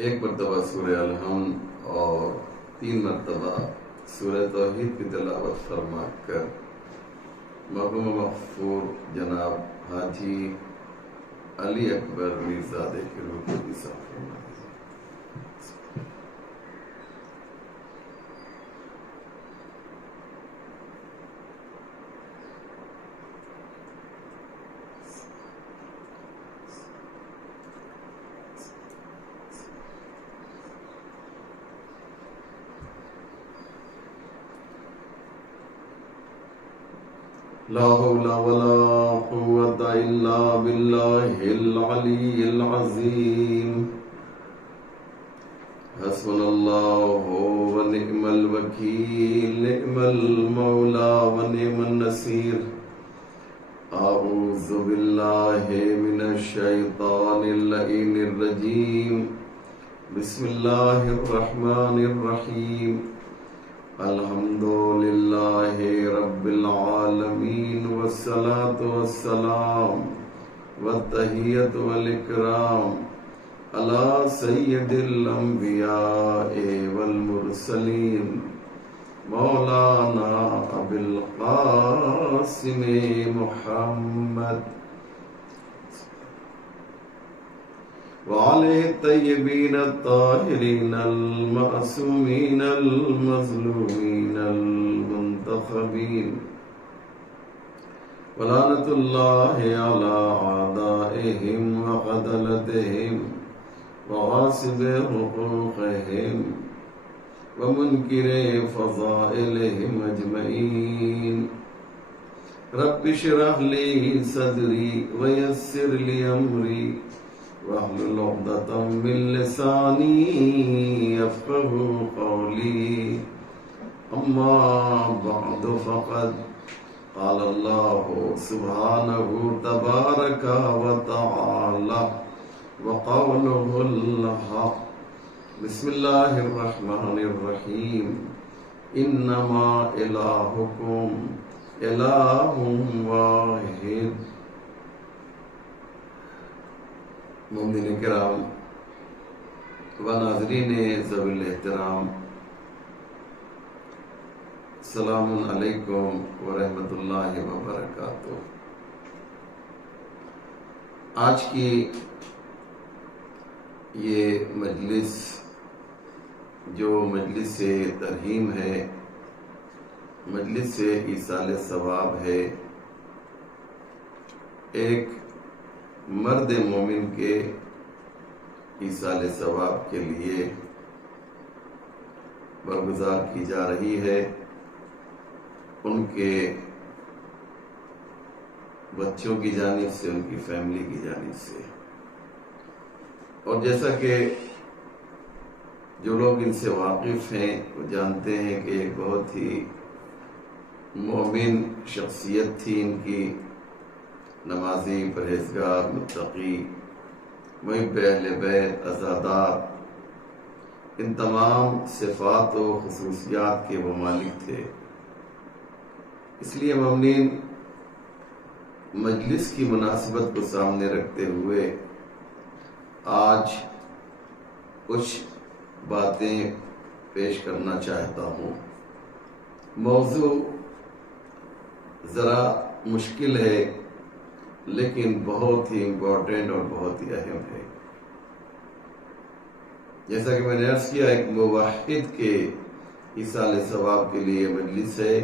ایک مرتبہ سورہ الحمد اور 3 مرتبہ سورہ توحید کی تلاوت فرما کر مرحوم مغفور جناب حاجی علی اکبر میرزادے کی روح کو بھی صاف فرما دیجیے۔ لا حول ولا قوة إلا بالله العلي العظيم حسبنا الله ونعم الوكيل نعم المولى ونعم النصير أعوذ بالله من الشيطان اللعين الرجيم بسم الله الرحمن الرحيم الحمد لله رب العالمين والصلاة والسلام والتحية والإكرام على سيد الأنبياء والمرسلين مولانا أبي القاسم محمد وعلى الطيبين الطاهرين المعصومين المظلومين المنتخبين ولعنة الله على أعدائهم وقتلتهم وغاصب حقوقهم ومنكر فضائلهم أجمعين رب اشرح لي صدري ويسر لي أمري واحلل عقدة من لساني يفقهوا قولي أما بعد فقد قال الله سبحانه تبارك وتعالى وقوله الحق بسم الله الرحمن الرحيم إنما إلهكم إله واحد۔ مومنین کرام و ناظرین ذوی الاحترام، السلام علیکم ورحمۃ اللہ وبرکاتہ۔ آج کی یہ مجلس جو مجلس ترحیم ہے، مجلس ایصال ثواب ہے، ایک مرد مومن کے ایصال ثواب کے لیے برگزار کی جا رہی ہے، ان کے بچوں کی جانب سے، ان کی فیملی کی جانب سے۔ اور جیسا کہ جو لوگ ان سے واقف ہیں وہ جانتے ہیں کہ ایک بہت ہی مومن شخصیت تھی ان کی، نمازی، پرہیزگار، متقی، محب اہل بیت، عزادار، ان تمام صفات و خصوصیات کے وہ مالک تھے۔ اس لیے مومنین مجلس کی مناسبت کو سامنے رکھتے ہوئے آج کچھ باتیں پیش کرنا چاہتا ہوں۔ موضوع ذرا مشکل ہے لیکن بہت ہی امپورٹنٹ اور بہت ہی اہم ہے۔ جیسا کہ میں نے عرض کیا، ایک موحد کے ایصال ثواب کے لیے مجلس ہے،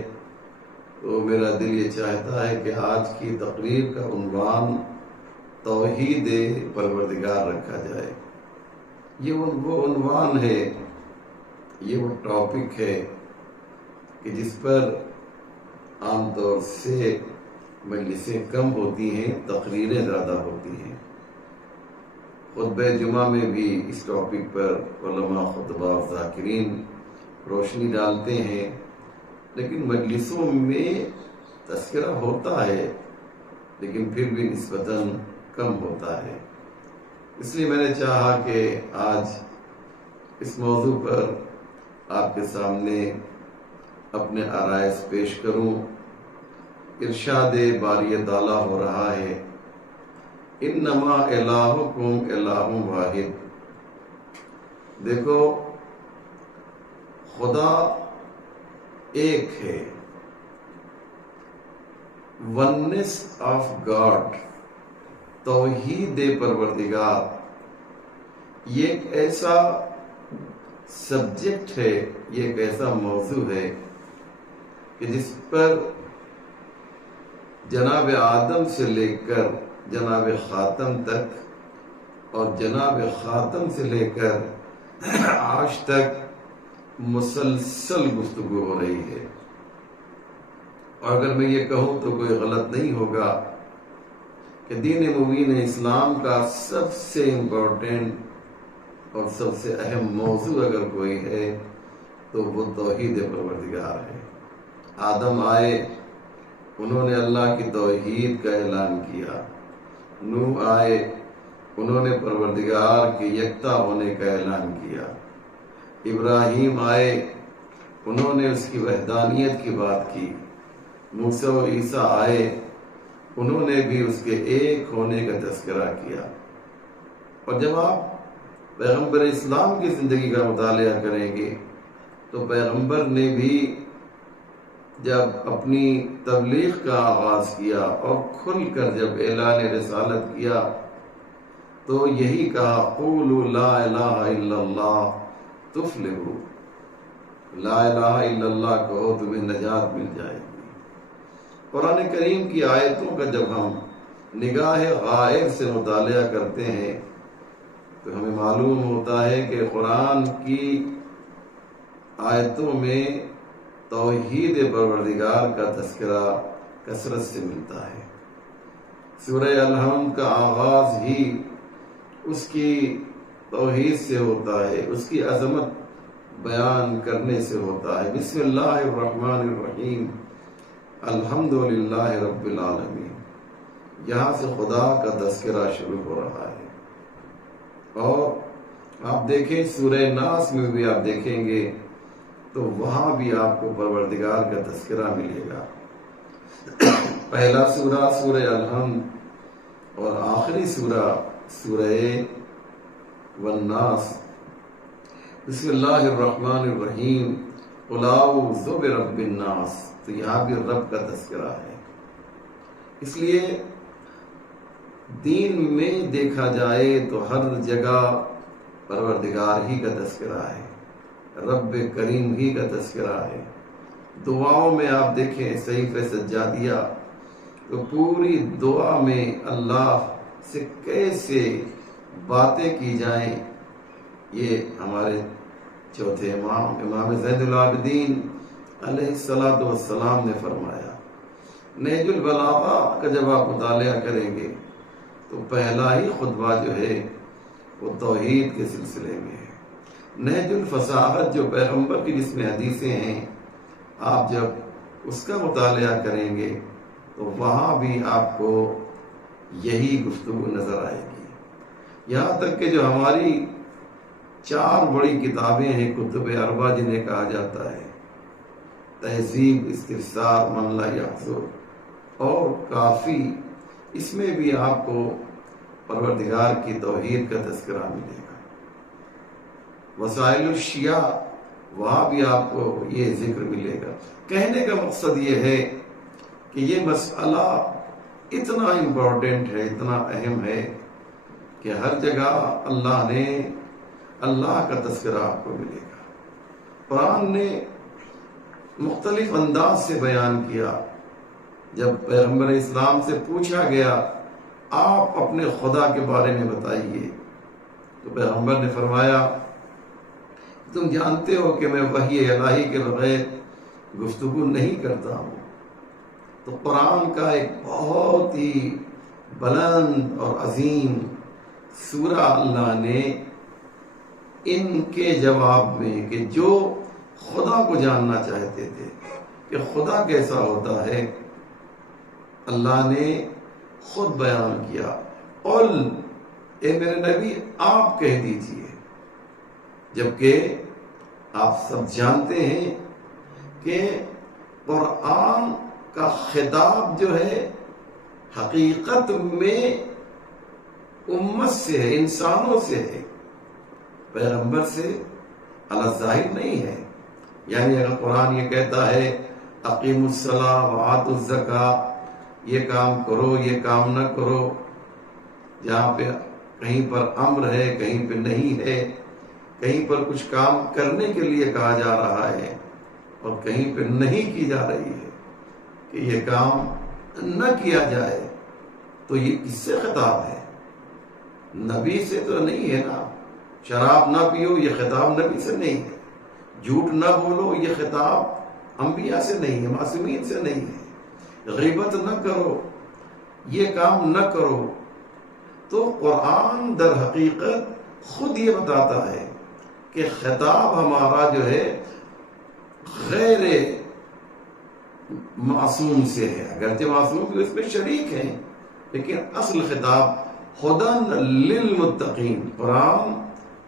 تو میرا دل یہ چاہتا ہے کہ آج کی تقریر کا عنوان توحید پروردگار رکھا جائے۔ یہ وہ عنوان ہے، یہ وہ ٹاپک ہے کہ جس پر عام طور سے مجلسیں کم ہوتی ہیں، تقریریں زیادہ ہوتی ہیں۔ خطبہ جمعہ میں بھی اس ٹاپک پر علماء، خطبہ اور ذاکرین روشنی ڈالتے ہیں، لیکن مجلسوں میں تذکرہ ہوتا ہے لیکن پھر بھی نسبتاً کم ہوتا ہے۔ اس لیے میں نے چاہا کہ آج اس موضوع پر آپ کے سامنے اپنے آرائز پیش کروں۔ ارشاد باری تعالیٰ ہو رہا ہے، انما الہکم الہ واحد، دیکھو خدا ایک ہے، ونس آف گاڈ، توحید پروردگار، یہ ایک ایسا سبجیکٹ ہے، یہ ایک ایسا موضوع ہے کہ جس پر جناب آدم سے لے کر جناب خاتم تک اور جناب خاتم سے لے کر آج تک مسلسل گفتگو ہو رہی ہے۔ اور اگر میں یہ کہوں تو کوئی غلط نہیں ہوگا کہ دین مبین اسلام کا سب سے امپورٹنٹ اور سب سے اہم موضوع اگر کوئی ہے تو وہ توحید پروردگار ہے۔ آدم آئے، انہوں نے اللہ کی توحید کا اعلان کیا۔ نوح آئے، انہوں نے پروردگار کے یکتا ہونے کا اعلان کیا۔ ابراہیم آئے، انہوں نے اس کی وحدانیت کی بات کی۔ موسیٰ و عیسیٰ آئے، انہوں نے بھی اس کے ایک ہونے کا تذکرہ کیا۔ اور جب آپ پیغمبر اسلام کی زندگی کا مطالعہ کریں گے تو پیغمبر نے بھی جب اپنی تبلیغ کا آغاز کیا اور کھل کر جب اعلان رسالت کیا تو یہی کہا، قولوا لا الہ الا اللہ تفلحوا، لا الہ الا اللہ کہو تمہیں نجات مل جائے گی۔ قرآن کریم کی آیتوں کا جب ہم نگاہ غائب سے مطالعہ کرتے ہیں تو ہمیں معلوم ہوتا ہے کہ قرآن کی آیتوں میں توحید پروردگار کا تذکرہ کثرت سے ملتا ہے۔ سورہ الحمد کا آغاز ہی اس کی توحید سے ہوتا ہے، اس کی عظمت بیان کرنے سے ہوتا ہے۔ بسم اللہ الرحمن الرحیم، الحمدللہ رب العالمین، یہاں سے خدا کا تذکرہ شروع ہو رہا ہے۔ اور آپ دیکھیں سورہ ناس میں بھی آپ دیکھیں گے تو وہاں بھی آپ کو پروردگار کا تذکرہ ملے گا۔ پہلا سورہ سورہ الحمد اور آخری سورہ سورہ والناس، بسم اللہ الرحمن الرحیم، قل اعوذ برب الناس، تو یہاں بھی رب کا تذکرہ ہے۔ اس لیے دین میں دیکھا جائے تو ہر جگہ پروردگار ہی کا تذکرہ ہے، رب کریم ہی کا تذکرہ ہے۔ دعاؤں میں آپ دیکھیں صحیفہ سجادیہ تو پوری دعا میں اللہ سے کیسے باتیں کی جائیں، یہ ہمارے چوتھے امام زین العابدین علیہ السلام نے فرمایا۔ نہج البلاغہ کا جب آپ مطالعہ کریں گے تو پہلا ہی خطبہ جو ہے وہ توحید کے سلسلے میں ہے۔ نہج الفصاحت جو پیغمبر کی جس میں حدیثیں ہیں، آپ جب اس کا مطالعہ کریں گے تو وہاں بھی آپ کو یہی گفتگو نظر آئے گی۔ یہاں تک کہ جو ہماری 4 بڑی کتابیں ہیں کتب اربع جنہیں کہا جاتا ہے، تہذیب، استفسار، من لا یحصر اور کافی، اس میں بھی آپ کو پروردگار کی توحید کا تذکرہ ملے گا۔ وسائل الشیعہ، وہاں بھی آپ کو یہ ذکر ملے گا۔ کہنے کا مقصد یہ ہے کہ یہ مسئلہ اتنا امپورٹنٹ ہے، اتنا اہم ہے کہ ہر جگہ اللہ کا تذکرہ آپ کو ملے گا۔ قرآن نے مختلف انداز سے بیان کیا۔ جب پیغمبر اسلام سے پوچھا گیا آپ اپنے خدا کے بارے میں بتائیے تو پیغمبر نے فرمایا تم جانتے ہو کہ میں وحی الہی کے بغیر گفتگو نہیں کرتا ہوں۔ تو قرآن کا ایک بہت ہی بلند اور عظیم سورہ اللہ نے ان کے جواب میں کہ جو خدا کو جاننا چاہتے تھے کہ خدا کیسا ہوتا ہے، اللہ نے خود بیان کیا، قل، اے میرے نبی آپ کہہ دیجئے، جبکہ آپ سب جانتے ہیں کہ قرآن کا خطاب جو ہے حقیقت میں امت سے ہے، انسانوں سے ہے۔ پیغمبر سے الظاہر نہیں ہے. یعنی اگر قرآن یہ کہتا ہے اقیم الصلاۃ وآتوا الزکاۃ، یہ کام کرو یہ کام نہ کرو، جہاں پہ کہیں پر امر ہے کہیں پہ نہیں ہے، کہیں پر کچھ کام کرنے کے لیے کہا جا رہا ہے اور کہیں پہ نہیں کی جا رہی ہے کہ یہ کام نہ کیا جائے، تو یہ کس سے خطاب ہے؟ نبی سے تو نہیں ہے نا. شراب نہ پیو یہ خطاب نبی سے نہیں ہے. جھوٹ نہ بولو یہ خطاب انبیاء سے نہیں ہے، معصومین سے نہیں ہے. غیبت نہ کرو یہ کام نہ کرو. تو قرآن در حقیقت خود یہ بتاتا ہے کہ خطاب ہمارا جو ہے غیر معصوم سے ہے. اگرچہ معصوم بھی اس میں شریک ہیں، لیکن اصل خطاب ہدی للمتقین، قرآن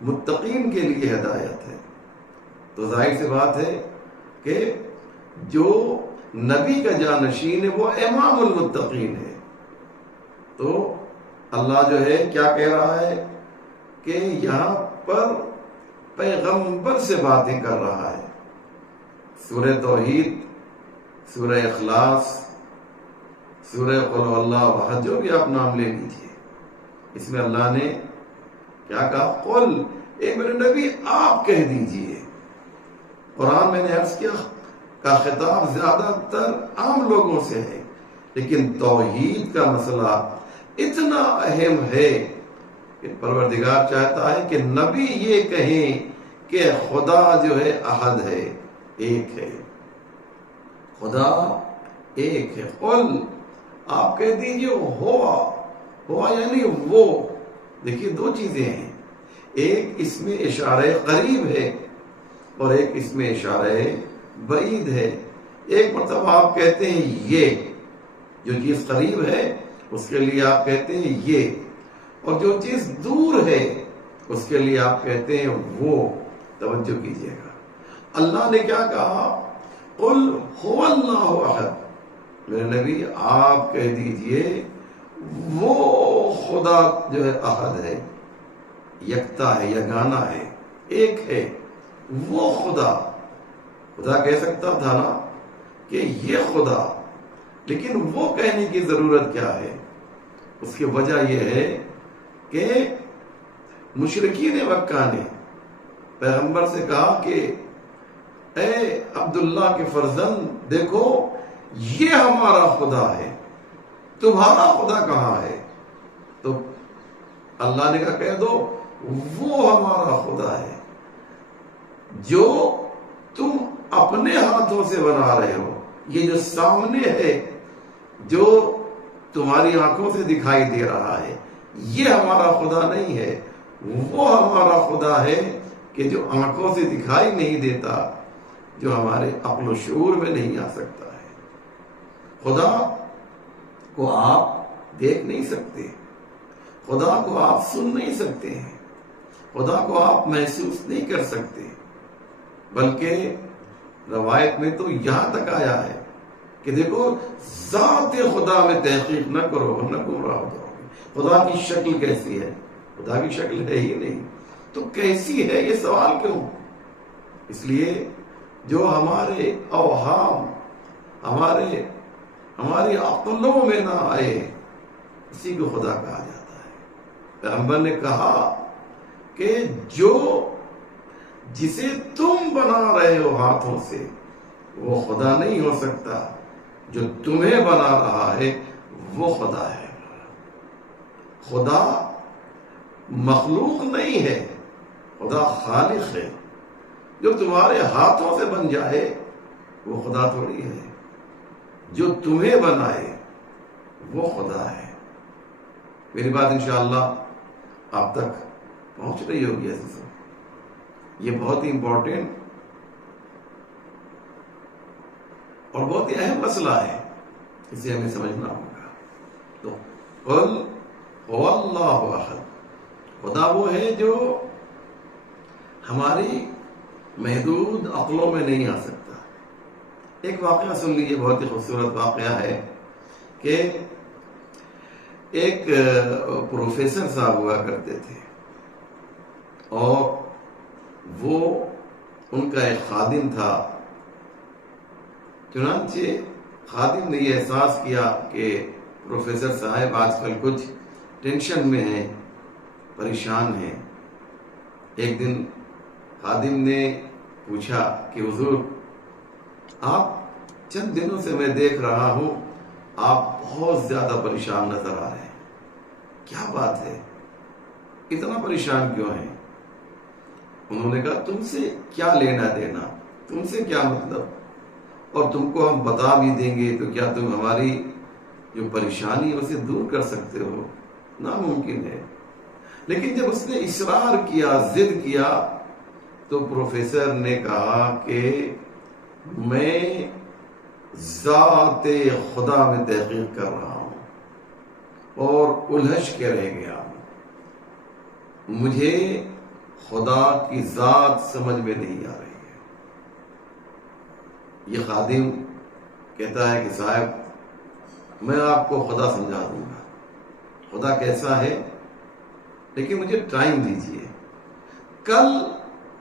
متقین کے لیے ہدایت ہے. تو ظاہر سی بات ہے کہ جو نبی کا جانشین ہے وہ امام المتقین ہے. تو اللہ جو ہے کیا کہہ رہا ہے کہ یہاں پر پیغمبر سے باتیں کر رہا ہے. سورہ توحید، سورہ اخلاص، سورہ قل هو اللہ احد، جو بھی آپ نام لے لیجیے، اس میں اللہ نے کیا کہا؟ قل، اے میرے نبی آپ کہہ دیجئے. قرآن میں نے عرض کیا کا خطاب زیادہ تر عام لوگوں سے ہے، لیکن توحید کا مسئلہ اتنا اہم ہے کہ پروردگار چاہتا ہے کہ نبی یہ کہیں کہ خدا جو ہے احد ہے، ایک ہے. خدا ایک ہے. قل، آپ کہہ دیجئے ہوا یعنی وہ. دیکھیے دو چیزیں ہیں، ایک اس میں اشارہ قریب ہے اور ایک اس میں اشارہ بعید ہے. ایک مرتبہ آپ کہتے ہیں یہ، جو چیز قریب ہے اس کے لیے آپ کہتے ہیں یہ، اور جو چیز دور ہے اس کے لیے آپ کہتے ہیں وہ. توجہ کیجیے گا، اللہ نے کیا کہا؟ قل هو اللہ احد. میرے نبی آپ کہہ دیجئے وہ خدا جو ہے احد ہے، یکتا ہے، یگانہ ہے، ایک ہے. وہ خدا کہہ سکتا تھا نا کہ یہ خدا، لیکن وہ کہنے کی ضرورت کیا ہے؟ اس کی وجہ یہ ہے کہ مشرکین مکہ نے پیغمبر سے کہا کہ اے عبداللہ کے فرزند، دیکھو یہ ہمارا خدا ہے، تمہارا خدا کہاں ہے؟ تو اللہ نے کہا کہہ دو وہ ہمارا خدا ہے جو تم اپنے ہاتھوں سے بنا رہے ہو. یہ جو سامنے ہے، جو تمہاری آنکھوں سے دکھائی دے رہا ہے، یہ ہمارا خدا نہیں ہے. وہ ہمارا خدا ہے کہ جو آنکھوں سے دکھائی نہیں دیتا، جو ہمارے عقل و شعور میں نہیں آ سکتا ہے. خدا کو آپ دیکھ نہیں سکتے، خدا کو آپ سن نہیں سکتے ہیں، خدا کو آپ محسوس نہیں کر سکتے. بلکہ روایت میں تو یہاں تک آیا ہے کہ دیکھو ذات خدا میں تحقیق نہ کرو ورنہ گمراہ ہو جاؤ گے. خدا کی شکل کیسی ہے؟ خدا کی شکل ہے ہی نہیں، تو کیسی ہے؟ یہ سوال کیوں؟ اس لیے جو ہمارے اوہام ہماری عقلوں میں نہ آئے، اسی کو خدا کہا جاتا ہے. پیغمبر نے کہا کہ جسے تم بنا رہے ہو ہاتھوں سے وہ خدا نہیں ہو سکتا، جو تمہیں بنا رہا ہے وہ خدا ہے. خدا مخلوق نہیں ہے، خدا خالق ہے. جو تمہارے ہاتھوں سے بن جائے وہ خدا تھوڑی ہے، جو تمہیں بنائے وہ خدا ہے. میری بات انشاءاللہ آپ تک پہنچ رہی ہوگی عزیزوں. یہ بہت ہی امپورٹنٹ اور بہت ہی اہم مسئلہ ہے، اسے ہمیں سمجھنا ہوگا. تو قل هو اللہ احد، خدا وہ ہے جو ہماری محدود عقلوں میں نہیں آ سکتا. ایک واقعہ سن لیجیے، بہت ہی خوبصورت واقعہ ہے کہ ایک پروفیسر صاحب ہوا کرتے تھے اور ان کا ایک خادم تھا. چنانچہ خادم نے یہ احساس کیا کہ پروفیسر صاحب آج کل کچھ ٹینشن میں ہیں، پریشان ہیں. ایک دن خادم نے پوچھا کہ حضور، آپ چند دنوں سے میں دیکھ رہا ہوں آپ بہت زیادہ پریشان نظر آ رہے ہیں، کیا بات ہے، اتنا پریشان کیوں ہیں؟ انہوں نے کہا تم سے کیا لینا دینا، تم سے کیا مطلب، اور تم کو ہم بتا بھی دیں گے تو کیا تم ہماری جو پریشانی ہے اسے دور کر سکتے ہو؟ ناممکن ہے. لیکن جب اس نے اصرار کیا، ضد کیا، تو پروفیسر نے کہا کہ میں ذات خدا میں تحقیق کر رہا ہوں اور الجھ کے رہ گیا ہوں، مجھے خدا کی ذات سمجھ میں نہیں آ رہی ہے. یہ خادم کہتا ہے کہ صاحب میں آپ کو خدا سمجھا دوں گا، خدا کیسا ہے، لیکن مجھے ٹائم دیجیے، کل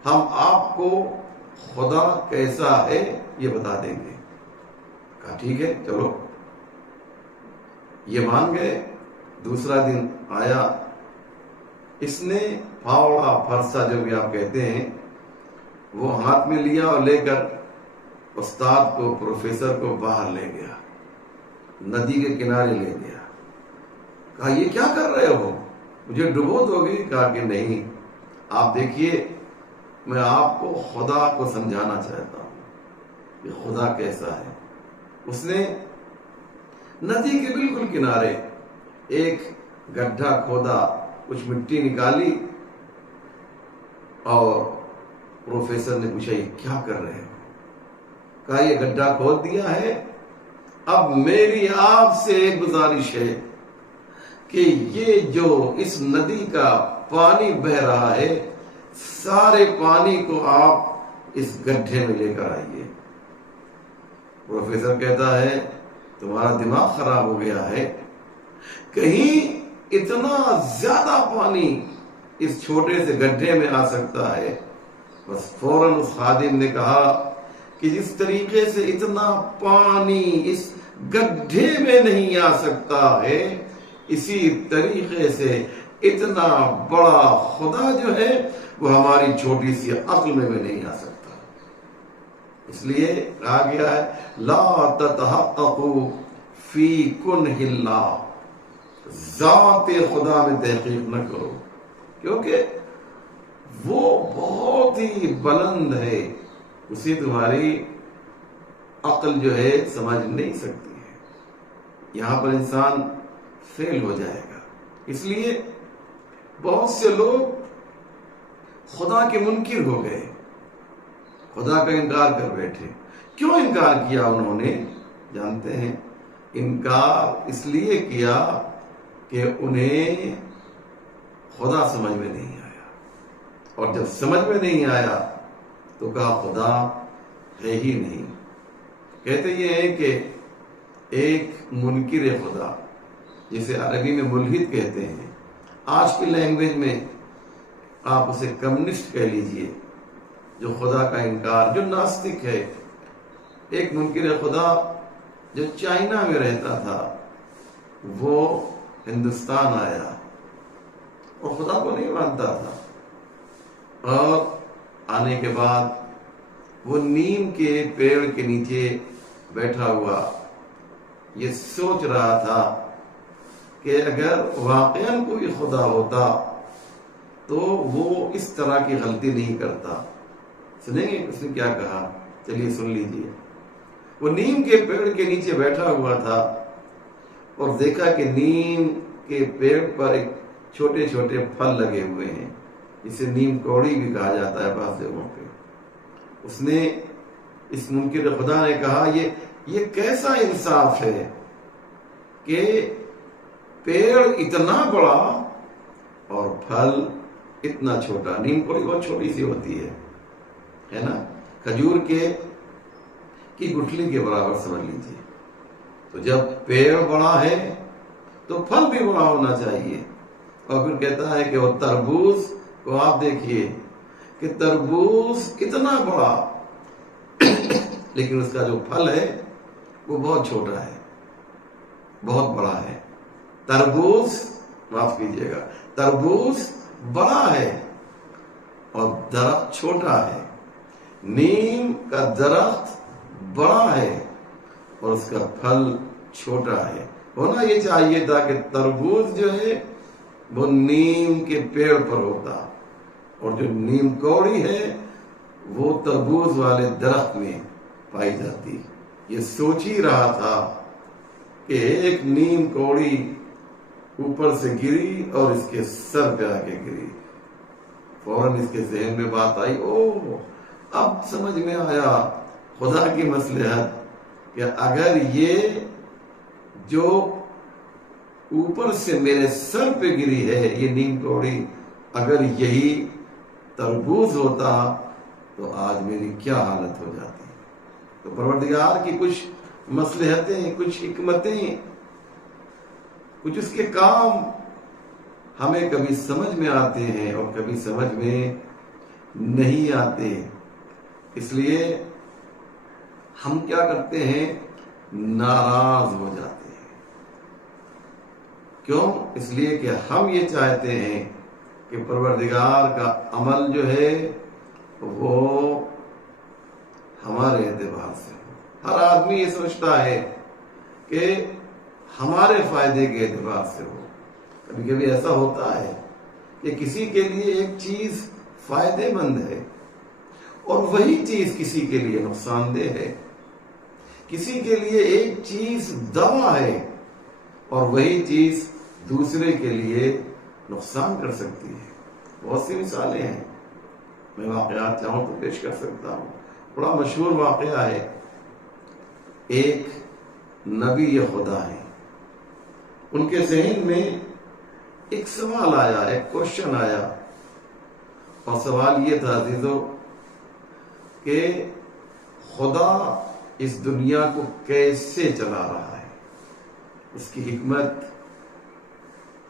ہم آپ کو خدا کیسا ہے یہ بتا دیں گے. کہا ٹھیک ہے چلو. یہ مان گئے. دوسرا دن آیا، اس نے پھاوڑا فرسا جو بھی آپ کہتے ہیں وہ ہاتھ میں لیا اور لے کر استاد کو، پروفیسر کو باہر لے گیا، ندی کے کنارے لے گیا. کہا یہ کیا کر رہے ہو، مجھے ڈبو دو گے؟ کہا کہ نہیں، آپ دیکھیے میں آپ کو خدا کو سمجھانا چاہتا ہوں کہ خدا کیسا ہے. اس نے ندی کے بالکل کنارے ایک گڈھا کھودا، کچھ مٹی نکالی، اور پروفیسر نے پوچھا یہ کیا کر رہے ہو؟ کہا یہ گڈھا کھود دیا ہے، اب میری آپ سے ایک گزارش ہے کہ یہ جو اس ندی کا پانی بہ رہا ہے سارے پانی کو آپ اس گڈھے میں لے کر آئیے. پروفیسر کہتا ہے تمہارا دماغ خراب ہو گیا ہے، کہیں اتنا زیادہ پانی اس چھوٹے سے گڈھے میں آ سکتا ہے؟ بس فوراً اس خادم نے کہا کہ جس طریقے سے اتنا پانی اس گڈھے میں نہیں آ سکتا ہے، اسی طریقے سے اتنا بڑا خدا جو ہے وہ ہماری چھوٹی سی عقل میں نہیں آ سکتا. اس لیے کہا گیا ہے لا تتحققوا فی کنہ اللہ، ذات خدا میں تحقیق نہ کرو، کیونکہ وہ بہت ہی بلند ہے، اسے تمہاری عقل جو ہے سمجھ نہیں سکتی ہے. یہاں پر انسان فیل ہو جائے گا. اس لیے بہت سے لوگ خدا کے منکر ہو گئے، خدا کا انکار کر بیٹھے. کیوں انکار کیا انہوں نے؟ جانتے ہیں، انکار اس لیے کیا کہ انہیں خدا سمجھ میں نہیں آیا، اور جب سمجھ میں نہیں آیا تو کہا خدا ہے ہی نہیں. کہتے یہ ہے کہ ایک منکر خدا، جسے عربی میں ملحد کہتے ہیں، آج کی لینگویج میں آپ اسے کمیونسٹ کہہ لیجئے، جو خدا کا انکار، جو ناستک ہے. ایک منکر خدا جو چائنا میں رہتا تھا وہ ہندوستان آیا اور خدا کو نہیں مانتا تھا، اور آنے کے بعد وہ نیم کے پیڑ کے نیچے بیٹھا ہوا یہ سوچ رہا تھا کہ اگر واقعاً کوئی خدا ہوتا تو وہ اس طرح کی غلطی نہیں کرتا. سنیں گے اس نے کیا کہا؟ چلیے سن لیجیے. وہ نیم کے پیڑ کے نیچے بیٹھا ہوا تھا اور دیکھا کہ نیم کے پیڑ پر ایک چھوٹے چھوٹے پھل لگے ہوئے ہیں، جسے نیم کوڑی بھی کہا جاتا ہے بعض جگہوں پہ. اس نے، اس منکر خدا نے کہا یہ کیسا انصاف ہے کہ پیڑ اتنا بڑا اور پھل اتنا چھوٹا. نیم کوڑی بہت چھوٹی سی ہوتی ہے نا، کھجور کی گٹھلی کے برابر سمجھ لیجیے. تو جب پیڑ بڑا ہے تو پھل بھی بڑا ہونا چاہیے. اور پھر کہتا ہے کہ وہ تربوز کو آپ دیکھیے کہ تربوز اتنا بڑا لیکن اس کا جو پھل ہے وہ بہت چھوٹا ہے، بہت بڑا ہے۔ تربوز، معاف کیجیے گا، تربوز بڑا ہے اور درخت چھوٹا ہے۔ نیم کا درخت بڑا ہے اور اس کا پھل چھوٹا ہے۔ ہونا یہ چاہیے تھا کہ تربوز جو ہے وہ نیم کے پیڑ پر ہوتا اور جو نیم کوڑی ہے وہ تربوز والے درخت میں پائی جاتی۔ یہ سوچ ہی رہا تھا کہ ایک نیم کوڑی اوپر سے گری اور اس کے سر پہ آ کے گری۔ فوراً اس کے ذہن میں بات آئی، اب سمجھ میں آیا خدا کی مصلحت کہ اگر یہ جو اوپر سے میرے سر پہ گری ہے یہ نیم کوڑی، اگر یہی تربوز ہوتا تو آج میری کیا حالت ہو جاتی۔ تو پروردگار کی کچھ مصلحتیں، کچھ حکمتیں، کچھ اس کے کام ہمیں کبھی سمجھ میں آتے ہیں اور کبھی سمجھ میں نہیں آتے۔ اس لیے ہم کیا کرتے ہیں، ناراض ہو جاتے ہیں۔ کیوں؟ اس لیے کہ ہم یہ چاہتے ہیں کہ پروردگار کا عمل جو ہے وہ ہمارے اعتبار سے ہو۔ ہر آدمی یہ سوچتا ہے کہ ہمارے فائدے کے اعتبار سے ہو۔ کبھی کبھی ایسا ہوتا ہے کہ کسی کے لیے ایک چیز فائدے مند ہے اور وہی چیز کسی کے لیے نقصان دہ ہے۔ کسی کے لیے ایک چیز دوا ہے اور وہی چیز دوسرے کے لیے نقصان کر سکتی ہے۔ بہت سی مثالیں ہیں، میں واقعات چاہوں تو پیش کر سکتا ہوں۔ بڑا مشہور واقعہ ہے، ایک نبی خدا ہے، ان کے ذہن میں ایک سوال آیا، ایک کوشچن آیا، اور سوال یہ تھا عزیزو کہ خدا اس دنیا کو کیسے چلا رہا ہے، اس کی حکمت،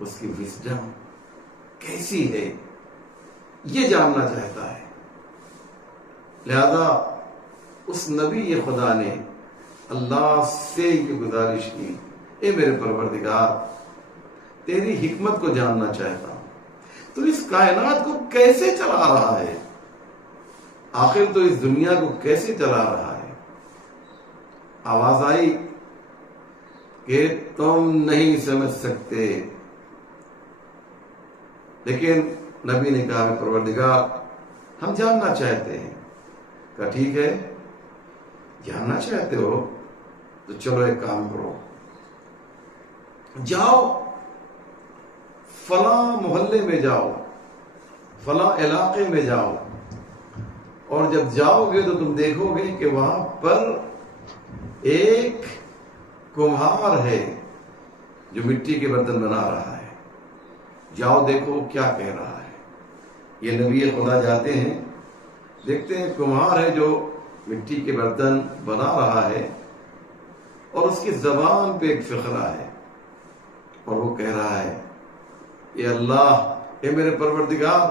اس کی وزڈم کیسی ہے، یہ جاننا چاہتا ہے۔ لہذا اس نبی خدا نے اللہ سے یہ گزارش کی، اے میرے پروردگار، تیری حکمت کو جاننا چاہتا ہوں، تو اس کائنات کو کیسے چلا رہا ہے، آخر تو اس دنیا کو کیسے چلا رہا ہے۔ آواز آئی کہ تم نہیں سمجھ سکتے، لیکن نبی نے کہا پروردگار ہم جاننا چاہتے ہیں۔ کہا ٹھیک ہے، جاننا چاہتے ہو تو چلو ایک کام کرو، جاؤ فلاں محلے میں جاؤ، فلاں علاقے میں جاؤ، اور جب جاؤ گے تو تم دیکھو گے کہ وہاں پر ایک کمہار ہے جو مٹی کے برتن بنا رہا ہے، جاؤ دیکھو کیا کہہ رہا ہے۔ یہ نبی خدا جاتے ہیں، دیکھتے ہیں کمہار ہے جو مٹی کے برتن بنا رہا ہے اور اس کی زبان پہ ایک فقرہ ہے اور وہ کہہ رہا ہے، اے اللہ، اے میرے پروردگار،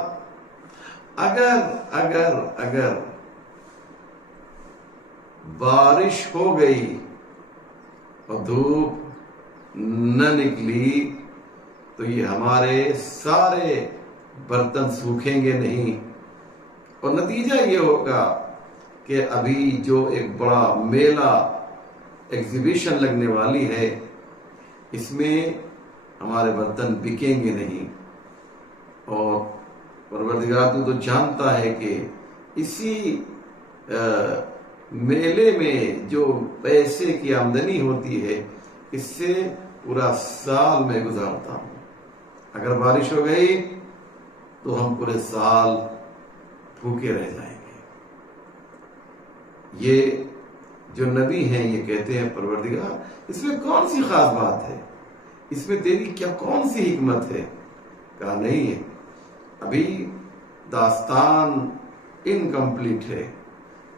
اگر اگر اگر بارش ہو گئی اور دھوپ نہ نکلی تو یہ ہمارے سارے برتن سوکھیں گے نہیں، اور نتیجہ یہ ہوگا کہ ابھی جو ایک بڑا میلہ ایگزیبیشن لگنے والی ہے اس میں ہمارے برتن بکیں گے نہیں۔ اور پروردگار تو جانتا ہے کہ اسی میلے میں جو پیسے کی آمدنی ہوتی ہے اس سے پورا سال میں گزارتا ہوں، اگر بارش ہو گئی تو ہم پورے سال بھوکے رہ جائیں گے۔ یہ جو نبی ہیں یہ کہتے ہیں پروردگار اس میں کون سی خاص بات ہے، اس میں تیری کیا کون سی حکمت ہے؟ کہا نہیں ہے، ابھی داستان انکمپلیٹ ہے،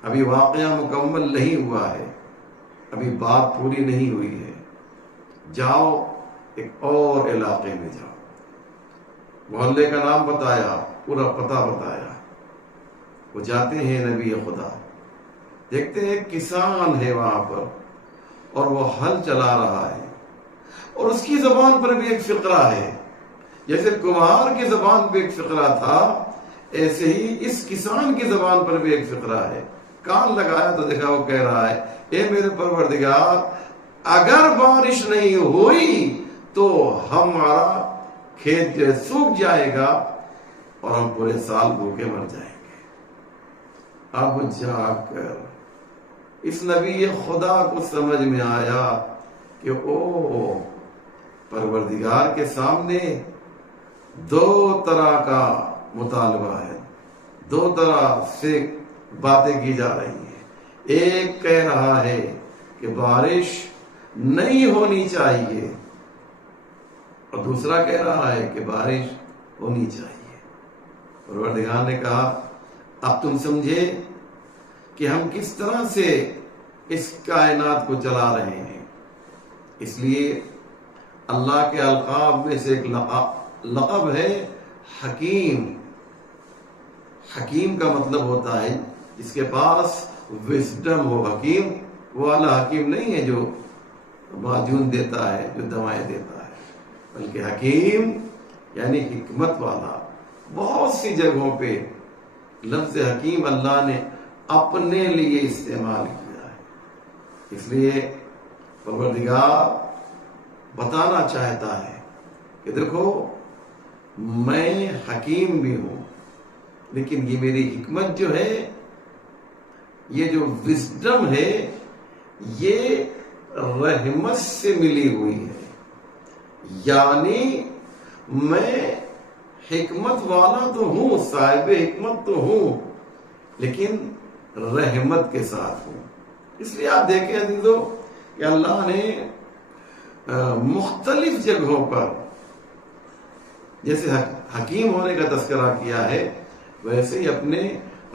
ابھی واقعہ مکمل نہیں ہوا ہے، ابھی بات پوری نہیں ہوئی ہے، جاؤ ایک اور علاقے میں جاؤ۔ محلے کا نام بتایا، پورا پتہ بتایا، وہ جاتے ہیں نبی خدا، دیکھتے ہیں کسان ہے وہاں پر اور وہ ہل چلا رہا ہے، اور اس کی زبان پر بھی ایک فقرہ ہے، جیسے کمہار کی زبان پہ ایک فقرہ تھا، ایسے ہی اس کسان کی زبان پر بھی ایک فقرہ ہے۔ کان لگایا تو دیکھا وہ کہہ رہا ہے، اے میرے پروردگار، اگر بارش نہیں ہوئی تو ہمارا کھیت جو سوکھ جائے گا اور ہم پورے سال بھوکے مر جائیں گے۔ اب جا کر اس نبی خدا کو سمجھ میں آیا کہ او پروردگار کے سامنے دو طرح کا مطالبہ ہے، دو طرح سے باتیں کی جا رہی ہیں۔ ایک کہہ رہا ہے کہ بارش نہیں ہونی چاہیے، اور دوسرا کہہ رہا ہے کہ بارش ہونی چاہیے۔ پروردگار نے کہا اب تم سمجھے کہ ہم کس طرح سے اس کائنات کو چلا رہے ہیں۔ اس لیے اللہ کے القاب میں سے ایک لقب ہے حکیم۔ حکیم کا مطلب ہوتا ہے جس کے پاس وزڈم ہو۔ حکیم وہ والا حکیم نہیں ہے جو معجون دیتا ہے، جو دوائیں دیتا ہے، بلکہ حکیم یعنی حکمت والا۔ بہت سی جگہوں پہ لفظ حکیم اللہ نے اپنے لیے استعمال کیا ہے۔ اس لیے پروردگار بتانا چاہتا ہے کہ دیکھو میں حکیم بھی ہوں، لیکن یہ میری حکمت جو ہے، یہ جو وزڈم ہے، یہ رحمت سے ملی ہوئی ہے۔ یعنی میں حکمت والا تو ہوں، صاحب حکمت تو ہوں، لیکن رحمت کے ساتھ ہوں۔ اس لیے آپ دیکھیں عزیزو کہ اللہ نے مختلف جگہوں پر جیسے حکیم ہونے کا تذکرہ کیا ہے، ویسے ہی اپنے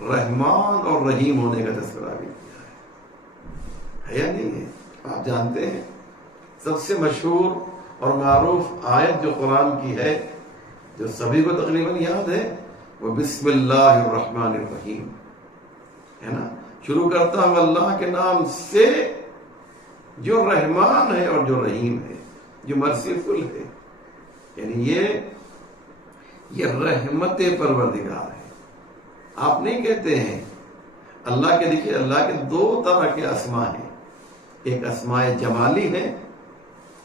رحمان اور رحیم ہونے کا تذکرہ بھی کیا ہے یا نہیں ہے؟ آپ جانتے ہیں سب سے مشہور اور معروف آیت جو قرآن کی ہے، جو سبھی کو تقریباً یاد ہے، وہ بسم اللہ الرحمن الرحیم ہے نا۔ شروع کرتا ہوں اللہ کے نام سے جو رحمان ہے اور جو رحیم ہے، جو مرسیفل ہے۔ یعنی یہ رحمت پروردگار ہے۔ آپ نہیں کہتے ہیں اللہ کے، دیکھیے اللہ کے دو طرح کے اسماء ہیں، ایک اسماء جمالی ہے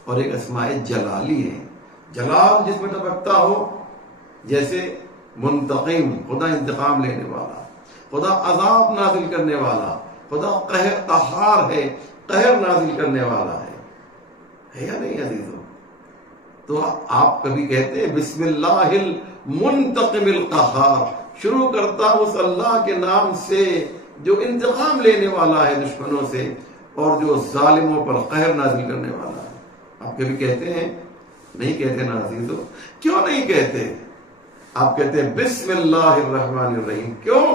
اور ایک اسماء جلالی ہے۔ جلال جس میں ٹپکتا ہو، جیسے منتقم، خدا انتقام لینے والا، خدا عذاب نازل کرنے والا، خدا قہار ہے، قہر نازل کرنے والا ہے یا نہیں عزیزو؟ تو آپ کبھی کہتے ہیں بسم اللہ المنتقم القہار، شروع کرتا ہوں اس اللہ کے نام سے جو انتقام لینے والا ہے دشمنوں سے اور جو ظالموں پر قہر نازل کرنے والا ہے۔ آپ کبھی کہتے ہیں؟ نہیں کہتے نا عزیزو۔ کیوں نہیں کہتے؟ آپ کہتے ہیں بسم اللہ الرحمن الرحیم۔ کیوں؟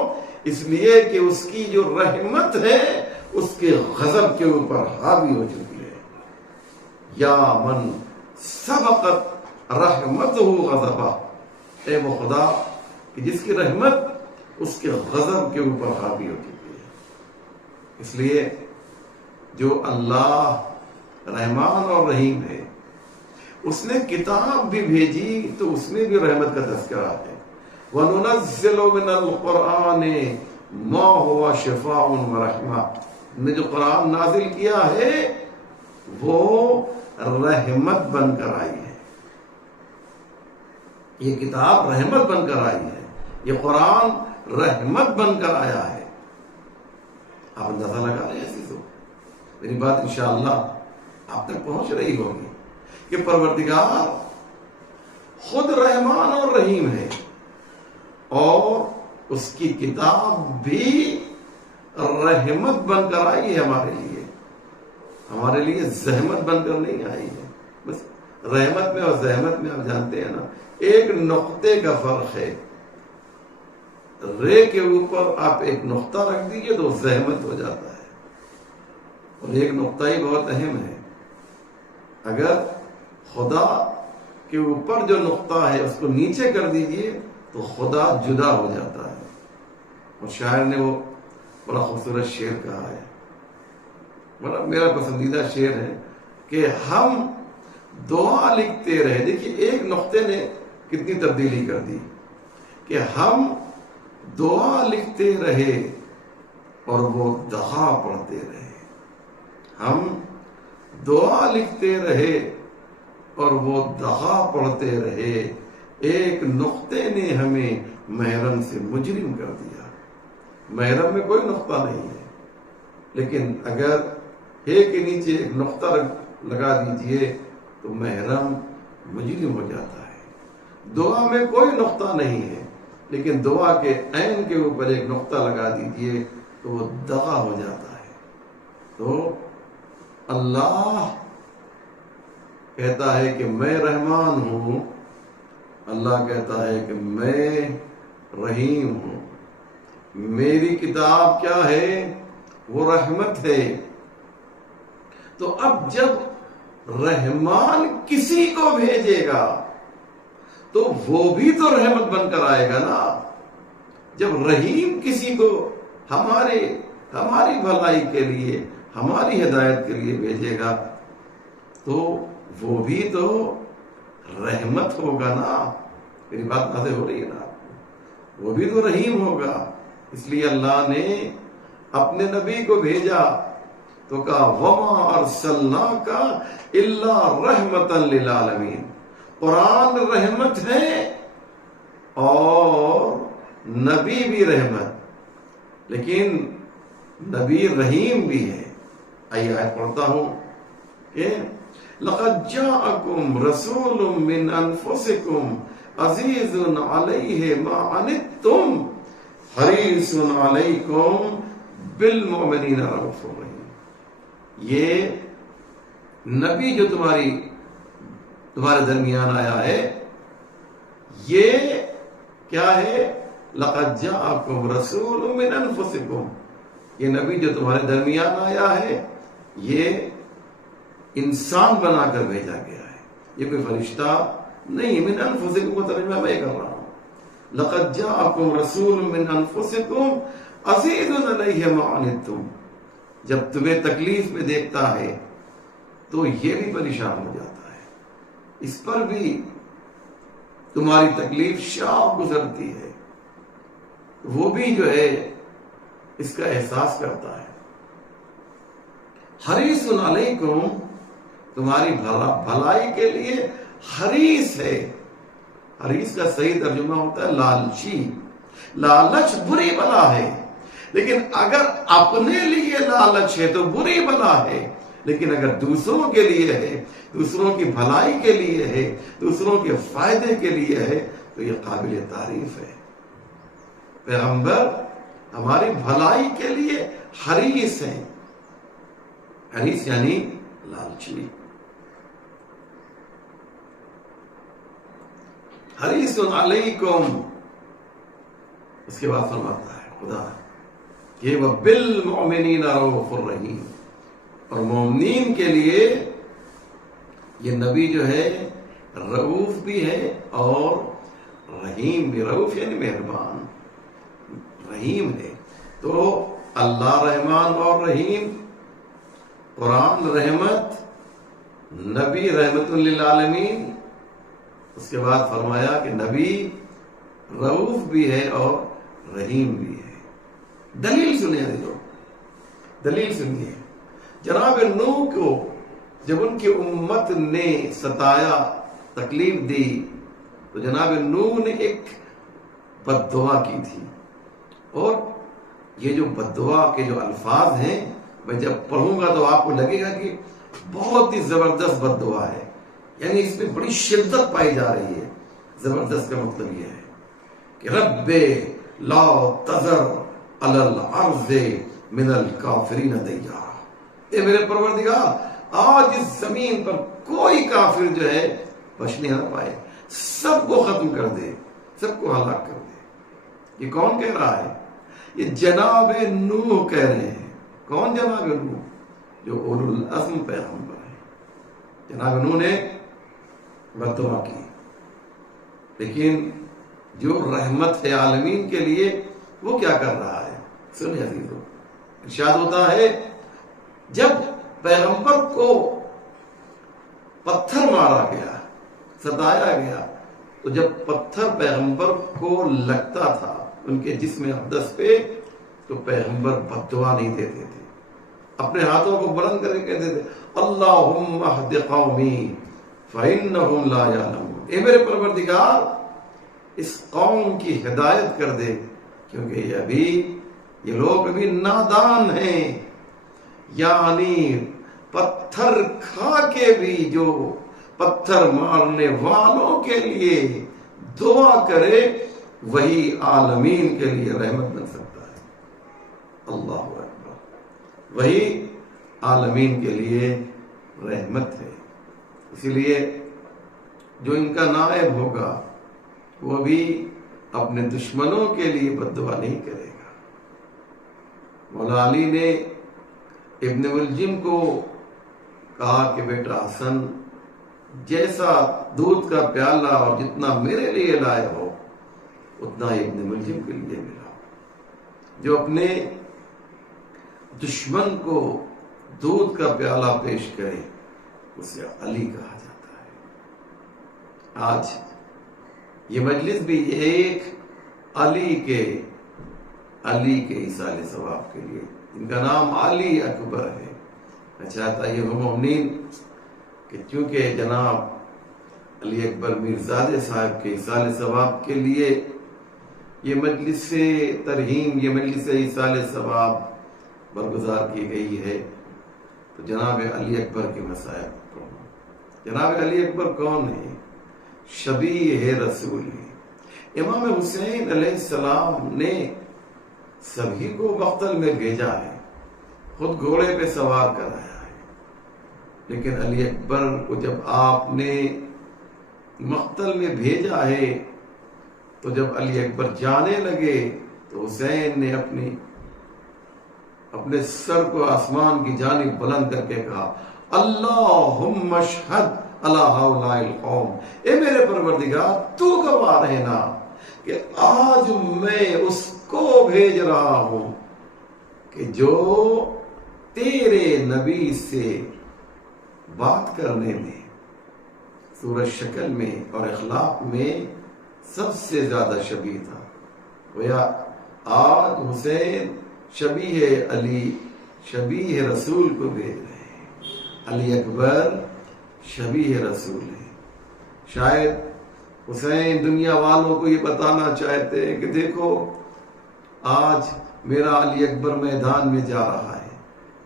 اس لیے کہ اس کی جو رحمت ہے اس کے غضب کے اوپر حاوی ہو چکی ہے۔ یا من سبقت رحمتہ غضبہ، اے وہ خدا کہ جس کی رحمت اس کے غضب کے اوپر حاوی ہو چکی ہے۔ اس لیے جو اللہ رحمان اور رحیم ہے، اس نے کتاب بھی بھیجی تو اس میں بھی رحمت کا تذکرہ ہے۔ وَنُنَزِّلُ مِنَ الْقُرْآنِ مَا هُوَ شِفَاءٌ وَرَحْمَةٌ، نے جو قرآن نازل کیا ہے وہ رحمت بن کر آئی ہے۔ یہ کتاب رحمت بن کر آئی ہے، یہ قرآن رحمت بن کر آیا ہے۔ آپ اندازہ لگا رہے ہیں عزیزو؟ میری بات انشاءاللہ آپ تک پہنچ رہی ہوگی کہ پروردگار خود رحمان اور رحیم ہے، اور اس کی کتاب بھی رحمت بن کر آئی ہے ہمارے لیے زحمت بن کر نہیں آئی ہے۔ بس رحمت میں اور زحمت میں آپ جانتے ہیں نا، ایک نقطے کا فرق ہے۔ رے کے اوپر آپ ایک نقطہ رکھ دیجئے تو زحمت ہو جاتا ہے، اور ایک نقطہ ہی بہت اہم ہے۔ اگر خدا کے اوپر جو نقطہ ہے اس کو نیچے کر دیجئے تو خدا جدا ہو جاتا ہے، اور شاعر نے وہ بڑا خوبصورت شعر کہا ہے، بڑا میرا پسندیدہ شعر ہے کہ ہم دعا لکھتے رہے. دیکھیے ایک نقطے نے کتنی تبدیلی کر دی کہ ہم دعا لکھتے رہے اور وہ دغا پڑھتے رہے. ہم دعا لکھتے رہے اور وہ دغا پڑھتے رہے. ایک نقطے نے ہمیں محرم سے مجرم کر دیا. محرم میں کوئی نقطہ نہیں ہے، لیکن اگر ایک کے نیچے ایک نقطہ لگا دیجئے تو محرم مجرم ہو جاتا ہے. دعا میں کوئی نقطہ نہیں ہے، لیکن دعا کے عین کے اوپر ایک نقطہ لگا دیجئے تو وہ دغا ہو جاتا ہے. تو اللہ کہتا ہے کہ میں رحمان ہوں، اللہ کہتا ہے کہ میں رحیم ہوں. میری کتاب کیا ہے؟ وہ رحمت ہے. تو اب جب رحمان کسی کو بھیجے گا تو وہ بھی تو رحمت بن کر آئے گا نا. جب رحیم کسی کو ہماری بھلائی کے لیے، ہماری ہدایت کے لیے بھیجے گا تو وہ بھی تو رحمت ہوگا نا. میری بات واضح ہو رہی ہے نا؟ وہ بھی تو رحیم ہوگا. اس لیے اللہ نے اپنے نبی کو بھیجا تو کہا وَمَا أَرْسَلْنَاكَ إِلَّا رَحْمَةً لِلْعَالَمِينَ. قرآن رحمت ہے اور نبی بھی رحمت، لیکن نبی رحیم بھی ہے. آئیے آیت پڑھتا ہوں کہ لَقَدْ جَاءَكُمْ رَسُولٌ مِّنْ أَنفُسِكُمْ عَزِيزٌ عَلَيْهِ مَا عَنِتُّمْ حَرِيصٌ عَلَيْكُمْ بِالْمُؤْمِنِينَ رَءُوفٌ رَحِيمٌ. یہ نبی جو تمہارے درمیان آیا ہے، یہ کیا ہے؟ لَقَدْ جَاءَكُمْ رَسُولٌ مِّنْ أَنفُسِكُمْ. یہ نبی جو تمہارے درمیان آیا ہے یہ انسان بنا کر بھیجا گیا ہے. یہ کوئی فرشتہ نہیں. من انفسکم کو ترجمہ میں کر رہا ہوں. لقد جاءکم رسول من انفسکم عزیز علیہ ما عنتم. جب تمہیں تکلیف میں دیکھتا ہے تو یہ بھی پریشان ہو جاتا ہے، اس پر بھی تمہاری تکلیف شاہ گزرتی ہے، وہ بھی جو ہے اس کا احساس کرتا ہے. حریص علیکم، تمہاری بھلائی کے لیے حریص ہے. حریص کا صحیح ترجمہ ہوتا ہے لالچی. لالچ بری بلا ہے، لیکن اگر اپنے لیے لالچ ہے تو بری بلا ہے. لیکن اگر دوسروں کے لیے ہے، دوسروں کی بھلائی کے لیے ہے، دوسروں کے فائدے کے لیے ہے تو یہ قابل تعریف ہے. پیغمبر ہماری بھلائی کے لیے حریص ہیں. حریص یعنی لالچی. حریص علیکم. اس کے بعد فرماتا ہے خدا کہ وہ بالمؤمنین رؤوف الرحیم، اور مومنین کے لیے یہ نبی جو ہے رؤوف بھی ہے اور رحیم بھی. رؤوف یعنی مہربان، رحیم ہے. تو اللہ رحمان اور رحیم، قرآن رحمت، نبی رحمت للعالمین. اس کے بعد فرمایا کہ نبی رؤوف بھی ہے اور رحیم بھی ہے. دلیل سنیے دلیل سنیے. جناب نوح کو جب ان کی امت نے ستایا، تکلیف دی، تو جناب نوح نے ایک بد دعا کی تھی. اور یہ جو بد دعا کے جو الفاظ ہیں میں جب پڑھوں گا تو آپ کو لگے گا کہ بہت ہی زبردست بد دعا ہے، یعنی اس میں بڑی شدت پائی جا رہی ہے. زبردست کا مطلب یہ ہے کہ رب لا تذر علی الارض من الکافرین دیارا. اے میرے پروردگار، آج اس زمین پر کوئی کافر جو ہے بچنے نہ پائے، سب کو ختم کر دے، سب کو ہلاک کر دے. یہ کون کہہ رہا ہے؟ یہ جناب نوح کہہ رہے ہیں. کون جناب نوح؟ جو اولو العزم پیغمبر ہے. جناب نوح نے بد دعا کی، لیکن جو رحمت ہے عالمین کے لیے وہ کیا کر رہا ہے؟ سنیں عزیزو، ارشاد ہوتا ہے جب پیغمبر کو پتھر مارا گیا، ستایا گیا، تو جب پتھر پیغمبر کو لگتا تھا ان کے جسم اقدس پہ، تو پیغمبر بد دعا نہیں دیتے تھے، اپنے ہاتھوں کو بلند کر کے کہتے تھے اللہم اہد قومی فإنہم لا یعلمون، اے میرے پروردگار اس قوم کی ہدایت کر دے کیونکہ یہ لوگ ابھی نادان ہیں۔ یعنی پتھر کھا کے بھی جو پتھر مارنے والوں کے لیے دعا کرے وہی عالمین کے لیے رحمت بن سکتا ہے۔ اللہ اکبر، وہی عالمین کے لیے رحمت ہے۔ اسی لیے جو ان کا نائب ہوگا وہ بھی اپنے دشمنوں کے لیے بد دعا نہیں کرے گا۔ مولا علی نے ابن ملجم کو کہا کہ بیٹا حسن، جیسا دودھ کا پیالہ اور جتنا میرے لیے لائے ہو اتنا ابن ملجم کے لیے ملا۔ جو اپنے دشمن کو دودھ کا پیالہ پیش کرے اسے علی کہا جاتا ہے۔ آج یہ مجلس بھی ایک علی کے ایصال ثواب کے لیے، ان کا نام علی اکبر ہے۔ میں چاہتا یہ مومنین کہ چونکہ جناب علی اکبر میرزادے صاحب کے ایصال ثواب کے لیے یہ مجلس ترہیم، یہ مجلس ایصال ثواب برگزار کی گئی ہے، تو جناب علی اکبر کے مسائل پڑھو۔ جناب علی اکبر کون ہے؟ شبیہ رسول ہے۔ امام حسین علیہ السلام نے سبھی کو مقتل میں بھیجا ہے، خود گھوڑے پہ سوار کرایا ہے، لیکن علی اکبر کو جب آپ نے مقتل میں بھیجا ہے تو جب علی اکبر جانے لگے تو حسین نے اپنے سر کو آسمان کی جانب بلند کر کے کہا اللہم اشہد علی ہؤلاء القوم، اے میرے پروردگار تو گواہ رہنا کہ آج میں اس کو بھیج رہا ہوں کہ جو تیرے نبی سے بات کرنے میں، صورت شکل میں اور اخلاق میں سب سے زیادہ شبیہ تھا۔ گویا آج حسین شبیہ علی، شبیہ رسول کو بھیج رہے ہیں۔ علی اکبر شبیہ رسول ہے۔ شاید حسین دنیا والوں کو یہ بتانا چاہتے ہیں کہ دیکھو آج میرا علی اکبر میدان میں جا رہا ہے،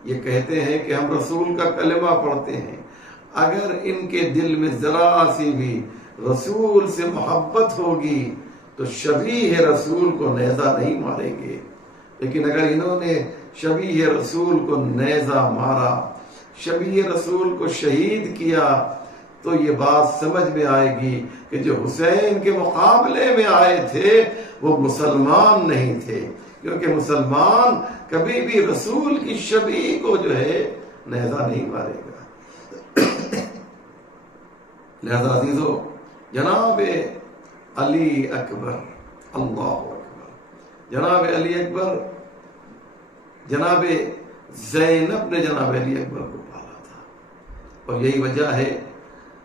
یہ کہتے ہیں کہ ہم رسول کا کلمہ پڑھتے ہیں، اگر ان کے دل میں ذرا سی بھی رسول سے محبت ہوگی تو شبیہ رسول کو نیزہ نہیں ماریں گے، لیکن اگر انہوں نے شبیہ رسول کو نیزہ مارا، شبیہ رسول کو شہید کیا، تو یہ بات سمجھ میں آئے گی کہ جو حسین کے مقابلے میں آئے تھے وہ مسلمان نہیں تھے، کیونکہ مسلمان کبھی بھی رسول کی شبیہ کو جو ہے نیزہ نہیں مارے گا۔ لہذا عزیزو، جناب علی اکبر، اللہ اکبر، جناب علی اکبر، جناب زینب نے جناب علی اکبر کو پالا تھا، اور یہی وجہ ہے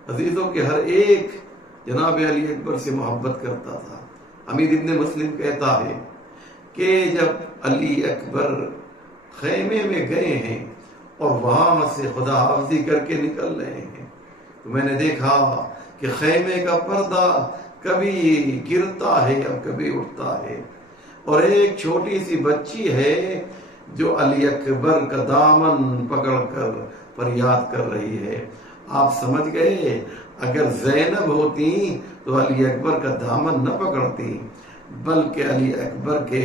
عزیزوں کہ ہر ایک جناب علی اکبر سے محبت کرتا تھا۔ حمید ابن مسلم کہتا ہے کہ جب علی اکبر خیمے میں گئے ہیں اور وہاں سے خدا حافظی کر کے نکل رہے ہیں تو میں نے دیکھا کہ خیمے کا پردہ کبھی گرتا ہے اور کبھی اٹھتا ہے، اور ایک چھوٹی سی بچی ہے جو علی اکبر کا دامن پکڑ کر فریاد کر رہی ہے۔ آپ سمجھ گئے اگر زینب ہوتی تو علی اکبر کا دامن نہ پکڑتی، بلکہ علی اکبر کے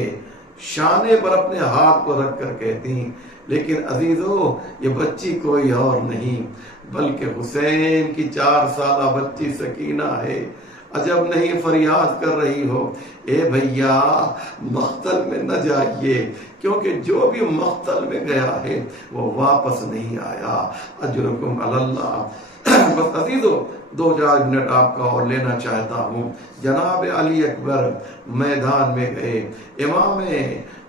شانے پر اپنے ہاتھ کو رکھ کر کہتی، لیکن عزیزو یہ بچی کوئی اور نہیں بلکہ حسین کی 4 سالہ بچی سکینہ ہے۔ عجب نہیں فریاد کر رہی ہو اے بھیا مقتل میں نہ جائیے، کیونکہ جو بھی مقتل میں گیا ہے وہ واپس نہیں آیا، اجرکم علی اللہ۔ بس عزیزو 2-4 منٹ آپ کا اور لینا چاہتا ہوں۔ جناب علی اکبر میدان میں گئے، امام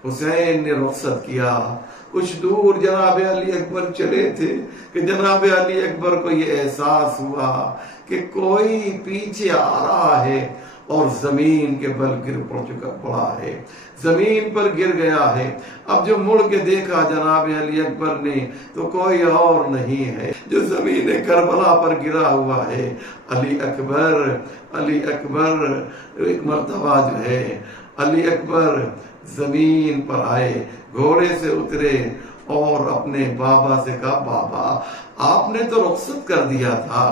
حسین نے رخصت کیا، کچھ دور جناب علی اکبر چلے تھے کہ جناب علی اکبر کو یہ احساس ہوا کہ کوئی پیچھے آ رہا ہے اور زمین کے بل گر پڑا ہے، زمین پر گر گیا ہے۔ اب جو مڑ کے دیکھا جناب علی اکبر نے تو کوئی اور نہیں ہے جو زمین کربلا پر گرا ہوا ہے، علی اکبر۔ علی اکبر ایک مرتبہ جو ہے علی اکبر زمین پر آئے، گھوڑے سے اترے اور اپنے بابا سے کہا، بابا آپ نے تو رخصت کر دیا تھا،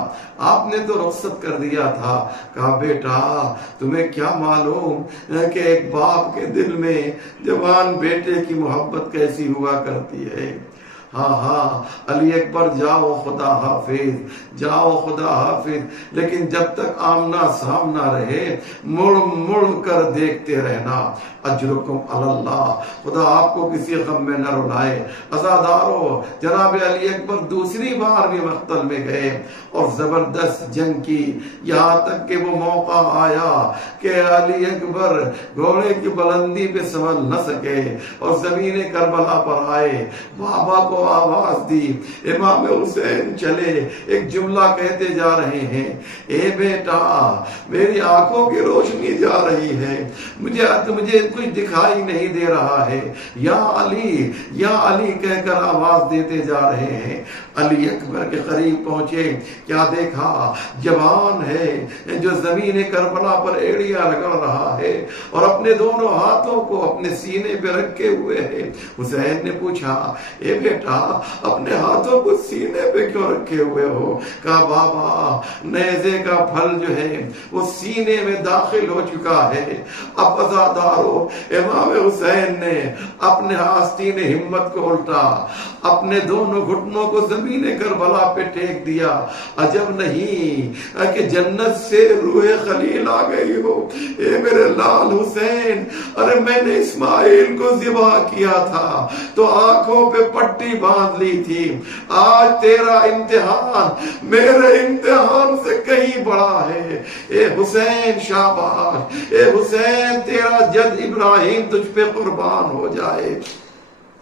آپ نے تو رخصت کر دیا تھا۔ کہا، بیٹا تمہیں کیا معلوم کہ ایک باپ کے دل میں جوان بیٹے کی محبت کیسی ہوا کرتی ہے۔ ہاں علی اکبر جاؤ خدا حافظ، جاؤ خدا حافظ، لیکن جب تک آمنا سامنا رہے مڑ مڑ کر دیکھتے رہنا، اجرکم علی اللہ، خدا آپ کو کسی غم میں نہ رلائے۔ عزادارو، جناب علی اکبر دوسری بار بھی مقتل میں گئے اور زبردست جنگ کی، یہاں تک کہ وہ موقع آیا کہ علی اکبر گھوڑے کی بلندی پہ سنبھل نہ سکے اور زمین کربلا پر آئے، بابا کو آواز دی، امام حسین چلے، ایک جملہ کہتے جا رہے ہیں، اے بیٹا میری آنکھوں کی روشنی جا رہی ہے، مجھے کچھ دکھائی نہیں دے رہا ہے، یا علی کہہ کر آواز دیتے جا رہے ہیں۔ علی اکبر کے قریب پہنچے، کیا دیکھا، جوان ہے جو زمین کربلا پر ایڑیاں رگڑ رہا ہے اور اپنے دونوں ہاتھوں کو اپنے سینے پہ رکھے ہوئے ہے۔ حسین نے پوچھا، اے بیٹا اپنے ہاتھوں کو سینے پہ کیوں رکھے ہوئے ہو؟ کہا، بابا نیزے کا پھل جو ہے وہ سینے میں داخل ہو چکا ہے۔ اب عزادارو، امام حسین نے اپنے آستین ہمت کو الٹا، اپنے دونوں گھٹنوں کو زمین کربلا پہ ٹیک دیا۔ عجب نہیں کہ جنت سے روح خلیل آ گئی ہو، اے میرے لال حسین، ارے میں نے اسماعیل کو ذبح کیا تھا تو آنکھوں پہ پٹی باندھ لی تھی، آج تیرا امتحان میرے امتحان سے کہیں بڑا ہے۔ اے حسین شاباش، اے حسین تیرا جد ابراہیم تجھ پہ قربان ہو جائے۔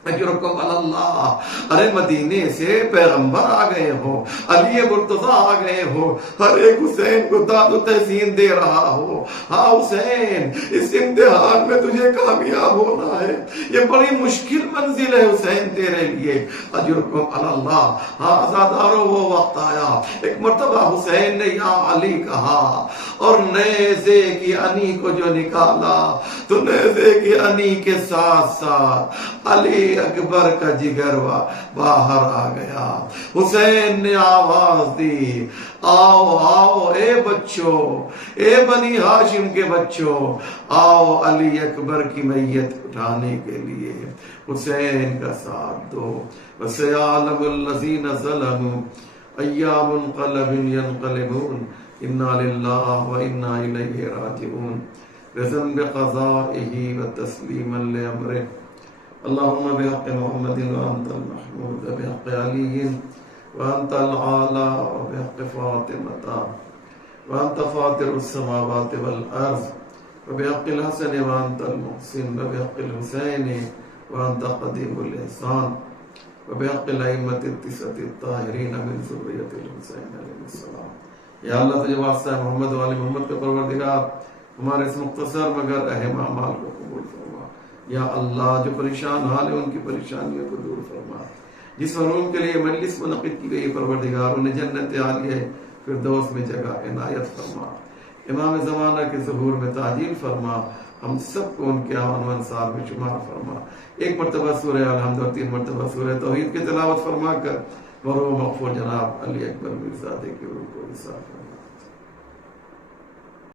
اجرکم علی اللہ، ارے مدینے سے پیغمبر آ گئے ہو، علی مرتضیٰ آ گئے ہو، ہر ایک حسین کو داد و تحسین دے رہا ہو۔ ہاں حسین، اس امتحان میں تجھے کامیاب ہونا ہے، یہ بڑی مشکل منزل ہے حسین تیرے لیے۔ اجرکم علی اللہ۔ ہاں عزادارو، وہ وقت آیا، ایک مرتبہ حسین نے یا علی کہا اور نیزے کی انی کو جو نکالا تو نیزے کی انی کے ساتھ ساتھ علی اکبر کا جگر باہر آ گیا۔ حسین نے آواز دی، آؤ آؤ اے بچوں، اے بنی ہاشم کے بچوں، آؤ علی اکبر کی میت اٹھانے کے لیے حسین کا ساتھ دو۔ وَسَيَعْلَمُ الَّذِينَ ظَلَمُوا أَيَّ مُنقَلَبٍ يَنقَلِبُونَ إِنَّا لِلَّهِ وَإِنَّا إِلَيْهِ رَاجِعُونَ رضا بقضائه وتسليما لأمره اللهم بحق محمد وأنت المحمود بحق علي وأنت العالى وبحق فاطمة وأنت فاطر السماوات والأرض وبحق الحسن وأنت المحسن وبحق الحسين وأنت قديم الإحسان وبحق الأئمة التسعة الطاهرين من ذرية الحسين عليه السلام۔ یا اللہ تجھے واسطہ ہے محمد و آل محمد کا پروردگار، ہمارے اس مختصر مگر اہم اعمال کو قبول فرما۔ یا اللہ جو پریشان حال ہے ان کی پریشانیوں کو دور فرما۔ جس مرحوم کے لیے مجلس منعقد کی گئی پروردگار انہیں جنت عالیہ فردوس میں جگہ عنایت فرما۔ امام زمانہ کے ظہور میں تعجیل فرما، ہم سب کو ان کے امان و انصار میں شمار فرما۔ ایک مرتبہ سورہ الحمد اور 3 مرتبہ سورہ توحید کی تلاوت فرما کر مرحوم مغفور جناب علی اکبر مرزادے کی روح کو حساب